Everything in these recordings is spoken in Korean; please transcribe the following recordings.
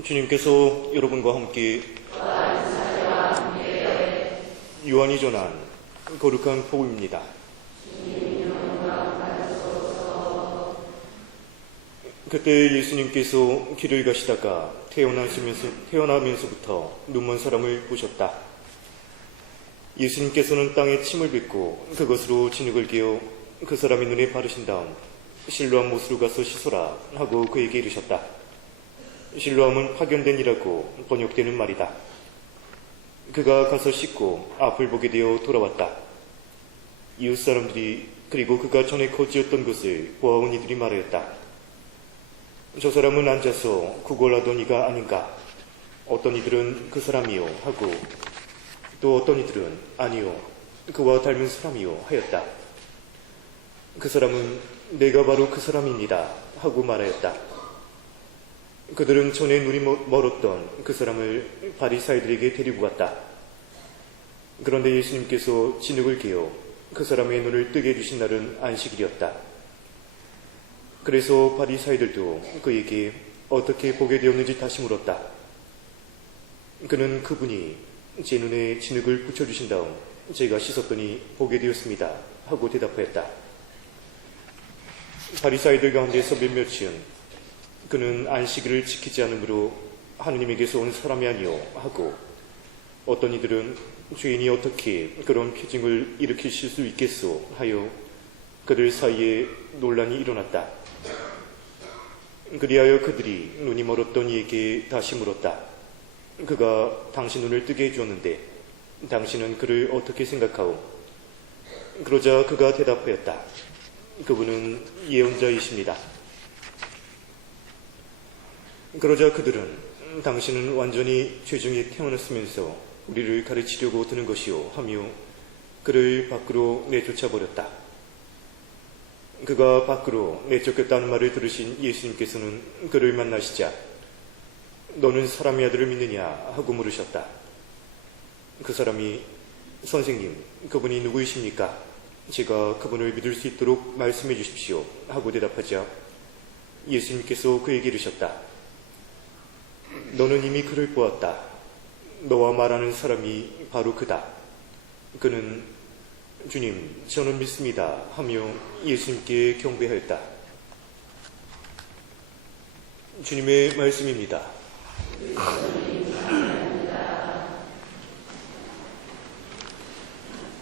주님께서 여러분과 함께 요한이 전한 거룩한 복음입니다. 그때 예수님께서 길을 가시다가 태어나면서부터 눈먼 사람을 보셨다. 예수님께서는 땅에 침을 뱉고 그것으로 진흙을 개어 그 사람의 눈에 바르신 다음 실로암 못으로 가서 씻어라 하고 그에게 이르셨다. 실로암은 파견된이라고 번역되는 말이다. 그가 가서 씻고 앞을 보게 되어 돌아왔다. 이웃 사람들이 그리고 그가 전에 거지였던 것을 보아온 이들이 말하였다. 저 사람은 앉아서 구걸하던 이가 아닌가? 어떤 이들은 그 사람이요 하고 또 어떤 이들은 아니요 그와 닮은 사람이요 하였다. 그 사람은 내가 바로 그 사람입니다 하고 말하였다. 그들은 전에 눈이 멀었던 그 사람을 바리사이들에게 데리고 갔다. 그런데 예수님께서 진흙을 개어 그 사람의 눈을 뜨게 해주신 날은 안식일이었다. 그래서 바리사이들도 그에게 어떻게 보게 되었는지 다시 물었다. 그는 그분이 제 눈에 진흙을 붙여주신 다음 제가 씻었더니 보게 되었습니다 하고 대답하였다. 바리사이들 가운데서 몇몇은 그는 안식일을 지키지 않으므로 하느님에게서 온 사람이 아니요 하고 어떤 이들은 죄인이 어떻게 그런 표징을 일으키실 수 있겠소 하여 그들 사이에 논란이 일어났다. 그리하여 그들이 눈이 멀었던 이에게 다시 물었다. 그가 당신 눈을 뜨게 해주었는데 당신은 그를 어떻게 생각하오? 그러자 그가 대답하였다. 그분은 예언자이십니다. 그러자 그들은 당신은 완전히 죄중에 태어났으면서 우리를 가르치려고 드는 것이오 하며 그를 밖으로 내쫓아버렸다. 그가 밖으로 내쫓겼다는 말을 들으신 예수님께서는 그를 만나시자 너는 사람의 아들을 믿느냐 하고 물으셨다. 그 사람이 선생님 그분이 누구이십니까? 제가 그분을 믿을 수 있도록 말씀해 주십시오 하고 대답하자 예수님께서 그에게 이르셨다. 너는 이미 그를 보았다. 너와 말하는 사람이 바로 그다. 그는 주님 저는 믿습니다 하며 예수님께 경배하였다. 주님의 말씀입니다.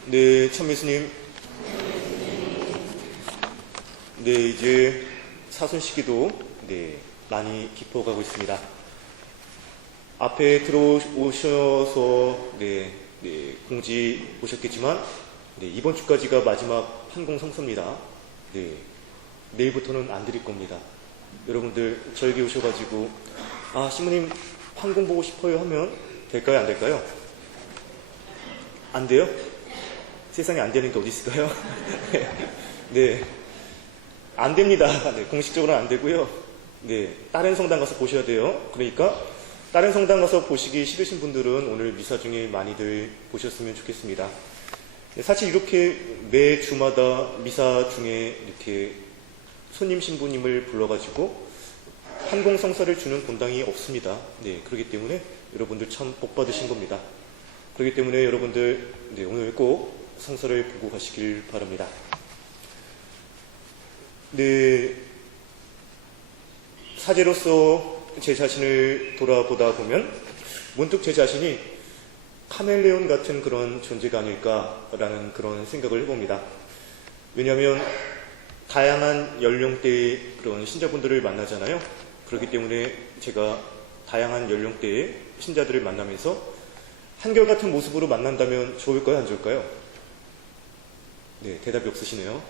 네, 참 예수님. 네, 이제 사순시기도 많이 깊어가고 있습니다. 앞에 들어오셔서 공지 보셨겠지만 이번 주까지가 마지막 판공성서입니다. 내일부터는 안 드릴 겁니다. 여러분들 저에게 오셔가지고 신부님 판공 보고 싶어요 하면 될까요 안 될까요? 안 돼요? 세상에 안 되는 게 어디 있을까요? 네, 안 됩니다. 공식적으로는 안 되고요. 다른 성당 가서 보셔야 돼요. 그러니까 다른 성당 가서 보시기 싫으신 분들은 오늘 미사 중에 많이들 보셨으면 좋겠습니다. 사실 이렇게 매 주마다 미사 중에 이렇게 손님 신부님을 불러가지고 판공성사를 주는 본당이 없습니다. 그렇기 때문에 여러분들 참 복 받으신 겁니다. 그렇기 때문에 여러분들 오늘 꼭 성사를 보고 가시길 바랍니다. 사제로서 제 자신을 돌아보다 보면 문득 제 자신이 카멜레온 같은 그런 존재가 아닐까라는 그런 생각을 해봅니다. 왜냐하면 다양한 연령대의 그런 신자분들을 만나잖아요. 그렇기 때문에 제가 다양한 연령대의 신자들을 만나면서 한결같은 모습으로 만난다면 좋을까요? 안 좋을까요? 대답이 없으시네요.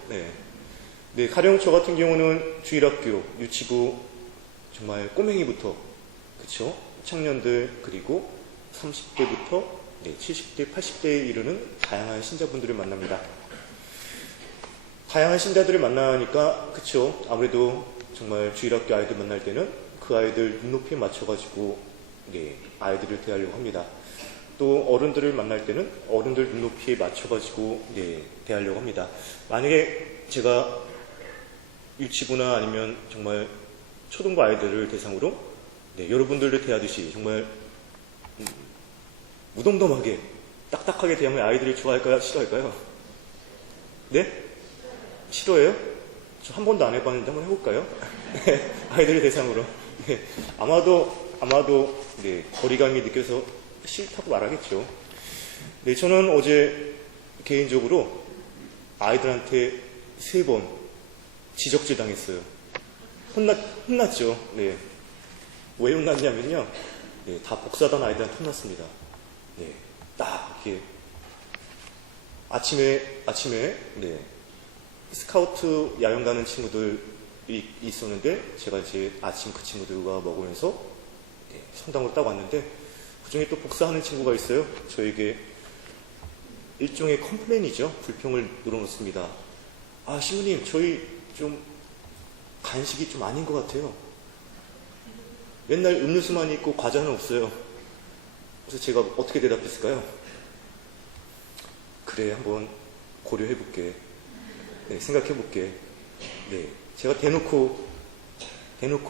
가령 저 같은 경우는 주일학교, 유치부 정말 꼬맹이부터 그쵸? 청년들 그리고 30대부터 70대, 80대에 이르는 다양한 신자분들을 만납니다. 다양한 신자들을 만나니까 그쵸? 아무래도 정말 주일학교 아이들 만날 때는 그 아이들 눈높이에 맞춰가지고 아이들을 대하려고 합니다. 또 어른들을 만날 때는 어른들 눈높이에 맞춰가지고 대하려고 합니다. 만약에 제가 유치부나 아니면 정말 초등부 아이들을 대상으로 네, 여러분들도 대하듯이 정말 무덤덤하게 딱딱하게 대하면 아이들이 좋아할까요? 싫어할까요? 네? 싫어해요? 저 한 번도 안 해봤는데 한번 해볼까요? 네, 아이들 대상으로. 네, 아마도 네, 거리감이 느껴서 싫다고 말하겠죠. 네, 저는 어제 개인적으로 아이들한테 3번 지적질 당했어요. 혼났죠. 네. 왜 혼났냐면요. 네, 다 복사단 아이들한테 혼났습니다. 네, 딱 이렇게 아침에 네, 스카우트 야영 가는 친구들이 있었는데 제가 이제 아침 그 친구들과 먹으면서 네, 성당으로 딱 왔는데 그 중에 또 복사하는 친구가 있어요. 저에게 일종의 컴플레인이죠. 불평을 늘어놓습니다. 아, 신부님, 저희 좀 간식이 좀 아닌 것 같아요. 맨날 음료수만 있고 과자는 없어요. 그래서 제가 어떻게 대답했을까요? 그래, 한번 고려해볼게. 네, 생각해볼게. 네, 제가 대놓고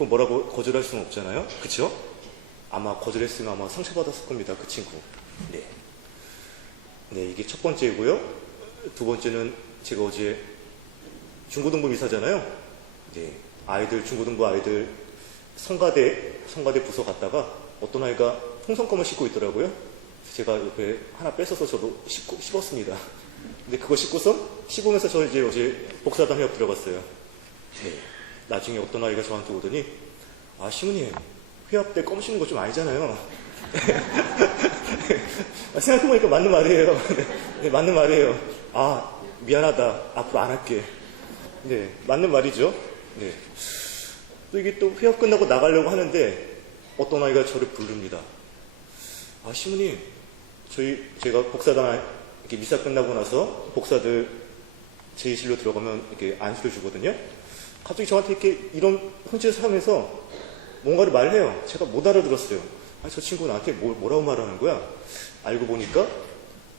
뭐라고 거절할 수는 없잖아요. 그쵸? 아마 거절했으면 아마 상처받았을 겁니다. 그 친구. 네. 네, 이게 첫 번째고요. 두 번째는 제가 어제 중고등부 미사잖아요. 네, 중고등부 아이들 성가대 부서 갔다가 어떤 아이가 풍선껌을 씹고 있더라고요. 제가 옆에 하나 뺏어서 저도 씹었습니다. 근데 그거 씹으면서 저 이제 어제 복사단 회업 들어갔어요. 네, 나중에 어떤 아이가 저한테 오더니, 아, 시무님, 회합 때 껌 씹는 거 좀 아니잖아요. 생각해보니까 맞는 말이에요. 네, 맞는 말이에요. 아, 미안하다. 앞으로 안 할게. 네, 맞는 말이죠. 네. 또 이게 또 회합 끝나고 나가려고 하는데 어떤 아이가 저를 부릅니다. 아, 시무님, 제가 복사단 이렇게 미사 끝나고 나서 복사들 제의실로 들어가면 이렇게 안수를 주거든요. 갑자기 저한테 이렇게 이런 혼잣을 하면서 뭔가를 말해요. 제가 못 알아들었어요. 아, 저 친구 나한테 뭐라고 말하는 거야? 알고 보니까,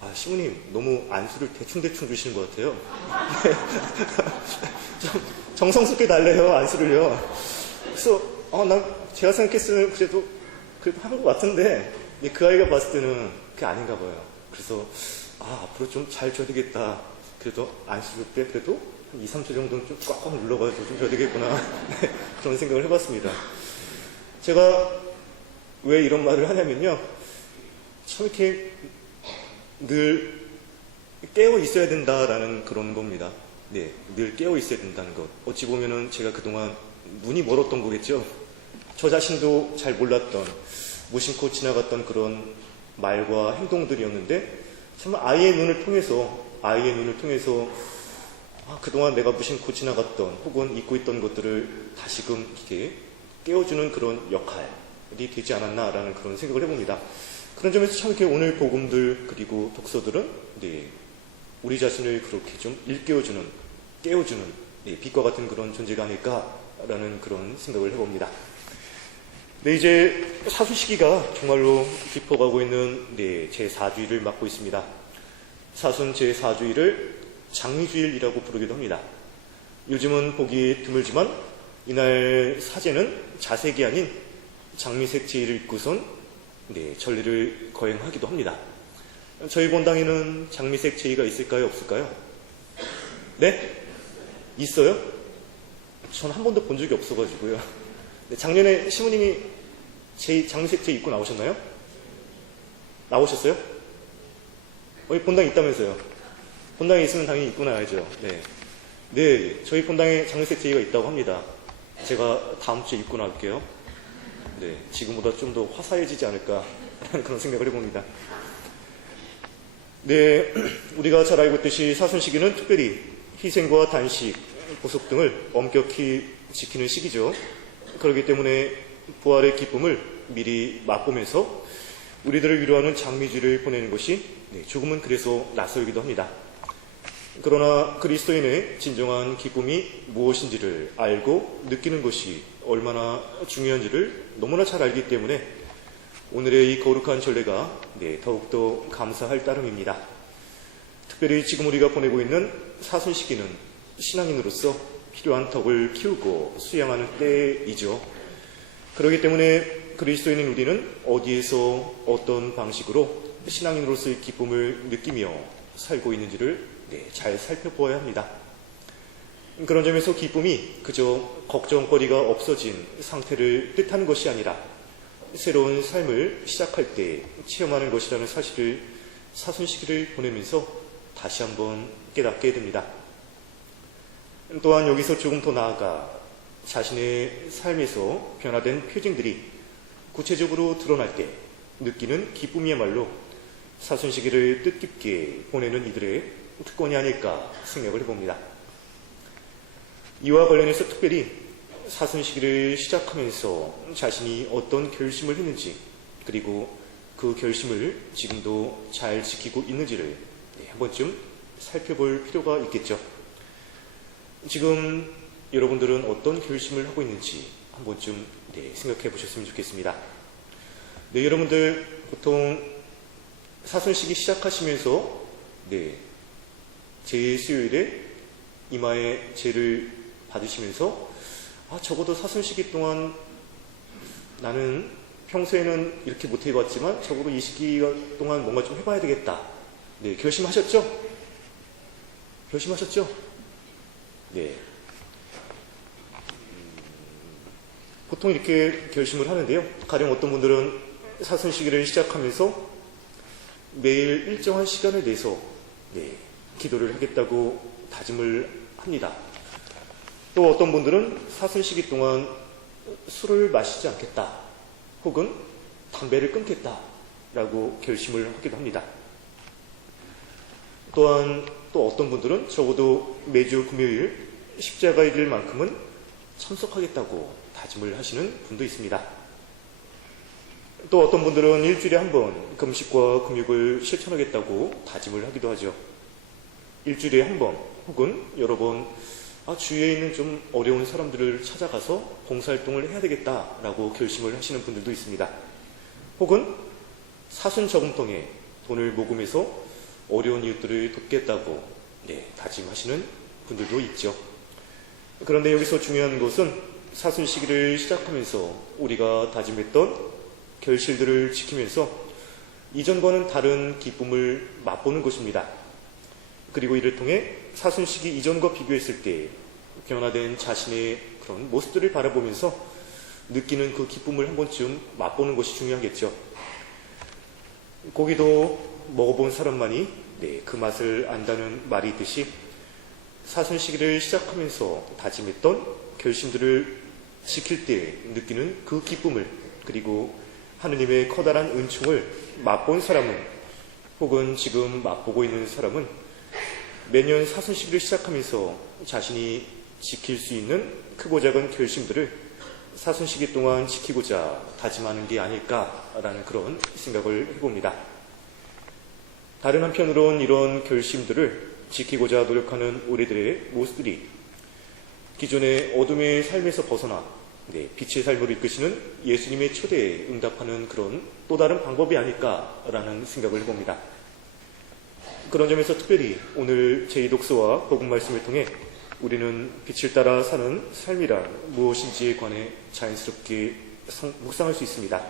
아, 시무님, 너무 안수를 대충 주시는 것 같아요. 좀 정성스럽게 달래요, 안수를요. 그래서, 제가 생각했으면 그래도 한 것 같은데, 그 아이가 봤을 때는 그게 아닌가 봐요. 그래서, 앞으로 좀 잘 줘야 되겠다. 그래도 안수 때 그래도 한 2, 3초 정도는 좀 꽉꽉 눌러가지고 좀 줘야 되겠구나. 네, 그런 생각을 해봤습니다. 제가 왜 이런 말을 하냐면요. 참 이렇게 늘 깨어 있어야 된다라는 그런 겁니다. 네, 늘 깨어 있어야 된다는 것. 어찌 보면은 제가 그동안 눈이 멀었던 거겠죠. 저 자신도 잘 몰랐던, 무심코 지나갔던 그런 말과 행동들이었는데, 참 아이의 눈을 통해서 그동안 내가 무심코 지나갔던 혹은 잊고 있던 것들을 다시금 이렇게 깨워주는 그런 역할이 되지 않았나라는 그런 생각을 해봅니다. 그런 점에서 참 이렇게 오늘 복음들 그리고 독서들은 네, 우리 자신을 그렇게 좀 깨워주는 네, 빛과 같은 그런 존재가 아닐까라는 그런 생각을 해봅니다. 네, 이제 사수 시기가 정말로 깊어가고 있는 네, 제4주일을 맞고 있습니다. 사순 제4주일을 장미주일이라고 부르기도 합니다. 요즘은 보기 드물지만 이날 사제는 자색이 아닌 장미색 제의를 입고선 네, 전례를 거행하기도 합니다. 저희 본당에는 장미색 제의가 있을까요? 없을까요? 네? 있어요? 전 한 번도 본 적이 없어가지고요. 네, 작년에 시모님이 장미색 제의 입고 나오셨나요? 나오셨어요? 본당에 있다면서요? 본당에 있으면 당연히 입고 나야죠. 네. 네, 저희 본당에 장미색 제의가 있다고 합니다. 제가 다음 주에 입고 나올게요. 네, 지금보다 좀 더 화사해지지 않을까 하는 그런 생각을 해봅니다. 네, 우리가 잘 알고 있듯이 사순 시기는 특별히 희생과 단식, 보석 등을 엄격히 지키는 시기죠. 그렇기 때문에 부활의 기쁨을 미리 맛보면서 우리들을 위로하는 장미주를 보내는 것이 조금은 그래서 낯설기도 합니다. 그러나 그리스도인의 진정한 기쁨이 무엇인지를 알고 느끼는 것이 얼마나 중요한지를 너무나 잘 알기 때문에 오늘의 이 거룩한 전례가 더욱더 감사할 따름입니다. 특별히 지금 우리가 보내고 있는 사순 시기는 신앙인으로서 필요한 덕을 키우고 수양하는 때이죠. 그렇기 때문에 그리스도인인 우리는 어디에서 어떤 방식으로 신앙인으로서의 기쁨을 느끼며 살고 있는지를 잘 살펴보아야 합니다. 그런 점에서 기쁨이 그저 걱정거리가 없어진 상태를 뜻하는 것이 아니라 새로운 삶을 시작할 때 체험하는 것이라는 사실을 사순시기를 보내면서 다시 한번 깨닫게 됩니다. 또한 여기서 조금 더 나아가 자신의 삶에서 변화된 표징들이 구체적으로 드러날 때 느끼는 기쁨이야말로 사순시기를 뜻깊게 보내는 이들의 특권이 아닐까 생각을 해봅니다. 이와 관련해서 특별히 사순시기를 시작하면서 자신이 어떤 결심을 했는지, 그리고 그 결심을 지금도 잘 지키고 있는지를 한 번쯤 살펴볼 필요가 있겠죠. 지금 여러분들은 어떤 결심을 하고 있는지 한 번쯤 생각해 보셨으면 좋겠습니다. 여러분들 보통 사순시기 시작하시면서 제 수요일에 이마에 제를 받으시면서 적어도 사순시기 동안 나는 평소에는 이렇게 못 해봤지만 적어도 이 시기 동안 뭔가 좀 해봐야 되겠다. 결심하셨죠? 결심하셨죠? 보통 이렇게 결심을 하는데요. 가령 어떤 분들은 사순시기를 시작하면서 매일 일정한 시간을 내서 기도를 하겠다고 다짐을 합니다. 또 어떤 분들은 사순시기 동안 술을 마시지 않겠다, 혹은 담배를 끊겠다라고 결심을 하기도 합니다. 또한 또 어떤 분들은 적어도 매주 금요일 십자가의 길만큼은 참석하겠다고 다짐을 하시는 분도 있습니다. 또 어떤 분들은 일주일에 한 번 금식과 금육을 실천하겠다고 다짐을 하기도 하죠. 일주일에 한 번 혹은 여러 번 주위에 있는 좀 어려운 사람들을 찾아가서 봉사활동을 해야 되겠다라고 결심을 하시는 분들도 있습니다. 혹은 사순저금통에 돈을 모금해서 어려운 이웃들을 돕겠다고 다짐하시는 분들도 있죠. 그런데 여기서 중요한 것은 사순시기를 시작하면서 우리가 다짐했던 결실들을 지키면서 이전과는 다른 기쁨을 맛보는 것입니다. 그리고 이를 통해 사순시기 이전과 비교했을 때 변화된 자신의 그런 모습들을 바라보면서 느끼는 그 기쁨을 한 번쯤 맛보는 것이 중요하겠죠. 고기도 먹어본 사람만이 그 맛을 안다는 말이 있듯이 사순시기를 시작하면서 다짐했던 결심들을 지킬 때 느끼는 그 기쁨을, 그리고 하느님의 커다란 은총을 맛본 사람은, 혹은 지금 맛보고 있는 사람은 매년 사순시기를 시작하면서 자신이 지킬 수 있는 크고 작은 결심들을 사순시기 동안 지키고자 다짐하는 게 아닐까라는 그런 생각을 해봅니다. 다른 한편으론 이런 결심들을 지키고자 노력하는 우리들의 모습들이 기존의 어둠의 삶에서 벗어나 빛의 삶으로 이끄시는 예수님의 초대에 응답하는 그런 또 다른 방법이 아닐까라는 생각을 해봅니다. 그런 점에서 특별히 오늘 제2독서와 복음 말씀을 통해 우리는 빛을 따라 사는 삶이란 무엇인지에 관해 자연스럽게 묵상할 수 있습니다.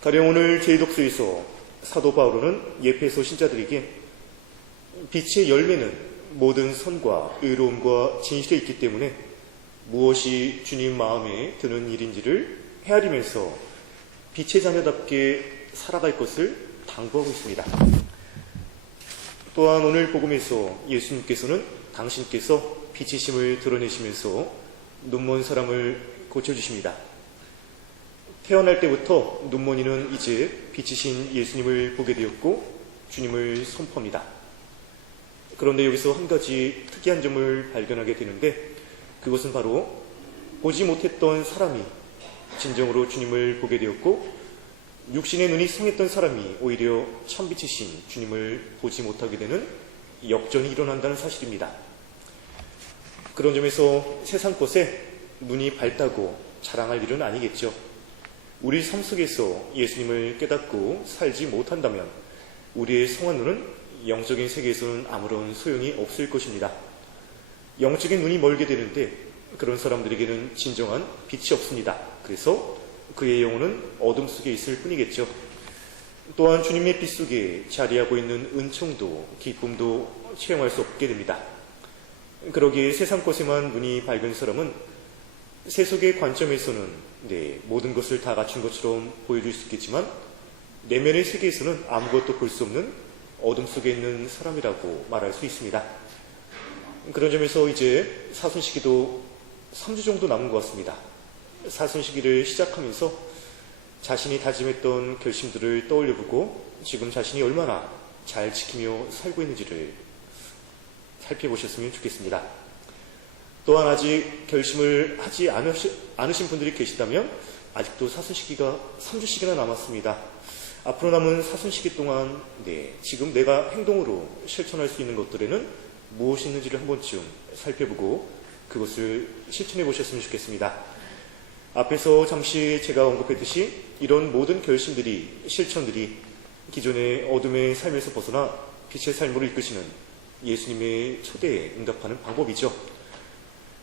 가령 오늘 제2독서에서 사도 바울은 예배소 신자들에게 빛의 열매는 모든 선과 의로움과 진실에 있기 때문에 무엇이 주님 마음에 드는 일인지를 헤아리면서 빛의 자녀답게 살아갈 것을 당부하고 있습니다. 또한 오늘 복음에서 예수님께서는 당신께서 빛이심을 드러내시면서 눈먼 사람을 고쳐주십니다. 태어날 때부터 눈먼이는 이제 빛이신 예수님을 보게 되었고 주님을 선포합니다. 그런데 여기서 한 가지 특이한 점을 발견하게 되는데, 그것은 바로 보지 못했던 사람이 진정으로 주님을 보게 되었고 육신의 눈이 성했던 사람이 오히려 참빛이신 주님을 보지 못하게 되는 역전이 일어난다는 사실입니다. 그런 점에서 세상 것에 눈이 밝다고 자랑할 일은 아니겠죠. 우리 삶 속에서 예수님을 깨닫고 살지 못한다면 우리의 성한 눈은 영적인 세계에서는 아무런 소용이 없을 것입니다. 영적인 눈이 멀게 되는데 그런 사람들에게는 진정한 빛이 없습니다. 그래서 그의 영혼은 어둠 속에 있을 뿐이겠죠. 또한 주님의 빛 속에 자리하고 있는 은총도 기쁨도 체험할 수 없게 됩니다. 그러기에 세상 것에만 눈이 밝은 사람은 세속의 관점에서는 모든 것을 다 갖춘 것처럼 보여줄 수 있겠지만 내면의 세계에서는 아무것도 볼 수 없는 어둠 속에 있는 사람이라고 말할 수 있습니다. 그런 점에서 이제 사순시기도 3주 정도 남은 것 같습니다. 사순시기를 시작하면서 자신이 다짐했던 결심들을 떠올려보고 지금 자신이 얼마나 잘 지키며 살고 있는지를 살펴보셨으면 좋겠습니다. 또한 아직 결심을 하지 않으신 분들이 계시다면 아직도 사순시기가 3주씩이나 남았습니다. 앞으로 남은 사순시기 동안 지금 내가 행동으로 실천할 수 있는 것들에는 무엇이 있는지를 한 번쯤 살펴보고 그것을 실천해 보셨으면 좋겠습니다. 앞에서 잠시 제가 언급했듯이 이런 모든 결심들이, 실천들이 기존의 어둠의 삶에서 벗어나 빛의 삶으로 이끄시는 예수님의 초대에 응답하는 방법이죠.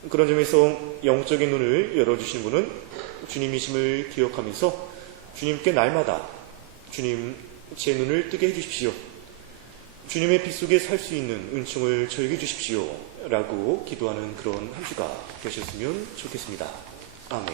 그런 점에서 영적인 눈을 열어주신 분은 주님이심을 기억하면서 주님께 날마다 주님 제 눈을 뜨게 해주십시오. 주님의 빛 속에 살 수 있는 은총을 저에게 주십시오. 라고 기도하는 그런 한 주가 되셨으면 좋겠습니다. 아멘.